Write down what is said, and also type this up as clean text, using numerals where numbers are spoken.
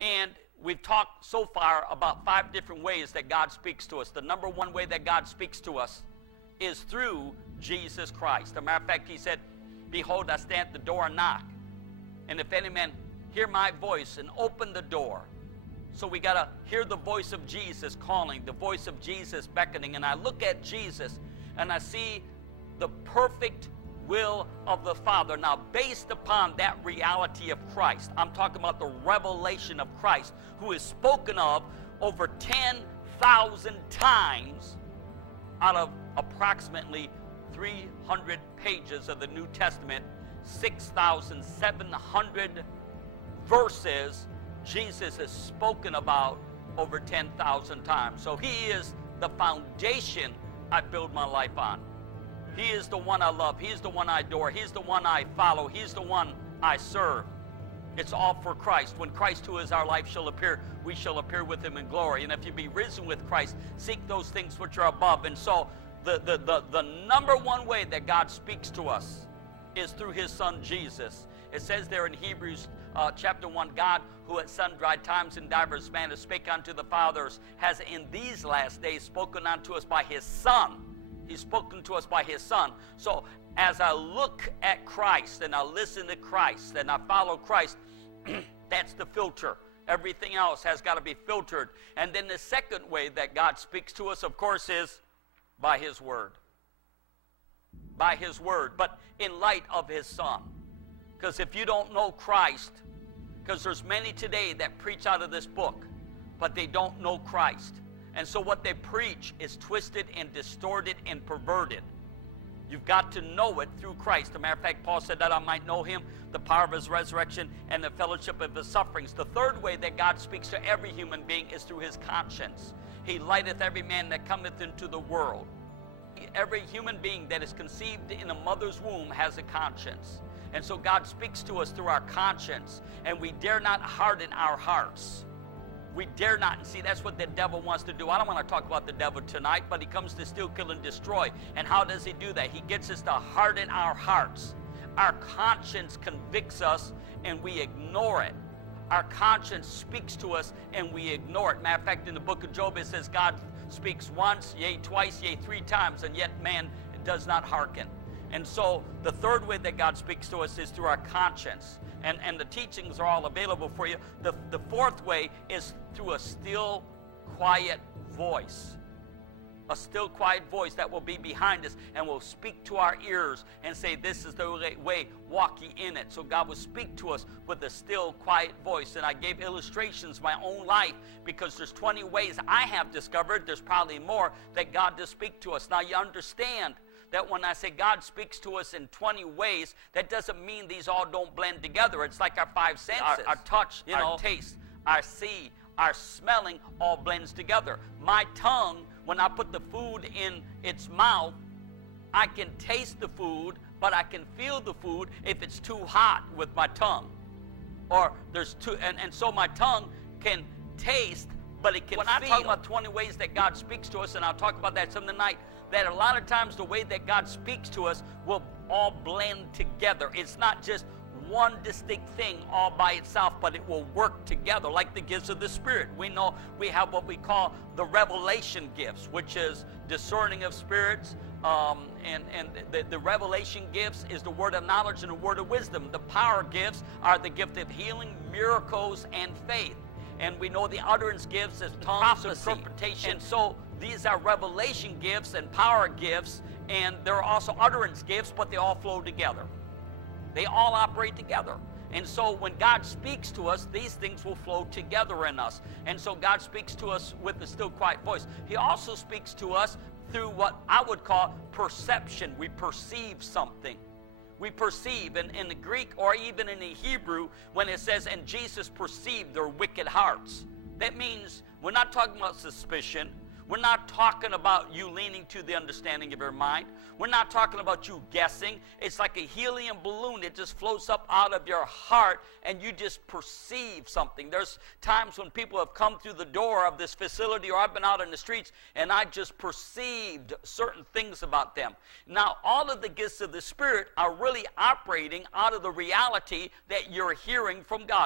And we've talked so far about 5 different ways that God speaks to us. The number one way that God speaks to us is through Jesus Christ. As a matter of fact, he said, behold, I stand at the door and knock. And if any man hear my voice and open the door. So we got to hear the voice of Jesus calling, the voice of Jesus beckoning. And I look at Jesus and I see the perfect will of the Father. Now, based upon that reality of Christ, I'm talking about the revelation of Christ, who is spoken of over 10,000 times out of approximately 300 pages of the New Testament, 6,700 verses. Jesus is spoken about over 10,000 times. So he is the foundation I build my life on. He is the one I love. He is the one I adore. He's the one I follow. He's the one I serve. It's all for Christ. When Christ, who is our life, shall appear, we shall appear with him in glory. And if you be risen with Christ, seek those things which are above. And so the number one way that God speaks to us is through his son Jesus. It says there in Hebrews chapter 1, God, who at sundry times in divers manners spake unto the fathers, has in these last days spoken unto us by his Son. He's spoken to us by his Son. So as I look at Christ and I listen to Christ and I follow Christ, that's the filter. Everything else has got to be filtered. And then the second way that God speaks to us, of course, is by his word. By his word, but in light of his Son. Because if you don't know Christ, because there's many today that preach out of this book, but they don't know Christ. And so what they preach is twisted and distorted and perverted. You've got to know it through Christ. As a matter of fact, Paul said that I might know him, the power of his resurrection, and the fellowship of his sufferings. The third way that God speaks to every human being is through his conscience. He lighteth every man that cometh into the world. Every human being that is conceived in a mother's womb has a conscience. And so God speaks to us through our conscience, and we dare not harden our hearts. We dare not. And see, that's what the devil wants to do. I don't want to talk about the devil tonight, but he comes to steal, kill, and destroy. And how does he do that? He gets us to harden our hearts. Our conscience convicts us, and we ignore it. Our conscience speaks to us, and we ignore it. Matter of fact, in the book of Job, it says God speaks once, yea, twice, yea, 3 times, and yet man does not hearken. And so the third way that God speaks to us is through our conscience. And the teachings are all available for you. The fourth way is through a still, quiet voice. A still, quiet voice that will be behind us and will speak to our ears and say, this is the way, walk ye in it. So God will speak to us with a still, quiet voice. And I gave illustrations of my own life because there's 20 ways I have discovered. There's probably more that God does speak to us. Now you understand that when I say God speaks to us in 20 ways, that doesn't mean these all don't blend together. It's like our 5 senses. Our touch, our taste, our see, our smelling all blends together. My tongue, when I put the food in its mouth, I can taste the food, but I can feel the food if it's too hot with my tongue. Or there's too, and so my tongue can taste, but it can feel. When I talk about 20 ways that God speaks to us, and I'll talk about that some tonight, that a lot of times the way that God speaks to us will all blend together. It's not just one distinct thing all by itself, but it will work together like the gifts of the Spirit. We know we have what we call the revelation gifts, which is discerning of spirits, and the revelation gifts is the word of knowledge and the word of wisdom. The power gifts are the gift of healing, miracles, and faith. And we know the utterance gifts as tongues, interpretation. And so these are revelation gifts and power gifts, and there are also utterance gifts, but they all flow together. They all operate together. And so when God speaks to us, these things will flow together in us. And so God speaks to us with a still, quiet voice. He also speaks to us through what I would call perception. We perceive something. We perceive in the Greek or even in the Hebrew when it says, and Jesus perceived their wicked hearts. That means we're not talking about suspicion. We're not talking about you leaning to the understanding of your mind. We're not talking about you guessing. It's like a helium balloon. It just floats up out of your heart and you just perceive something. There's times when people have come through the door of this facility or I've been out in the streets and I just perceived certain things about them. Now, all of the gifts of the Spirit are really operating out of the reality that you're hearing from God.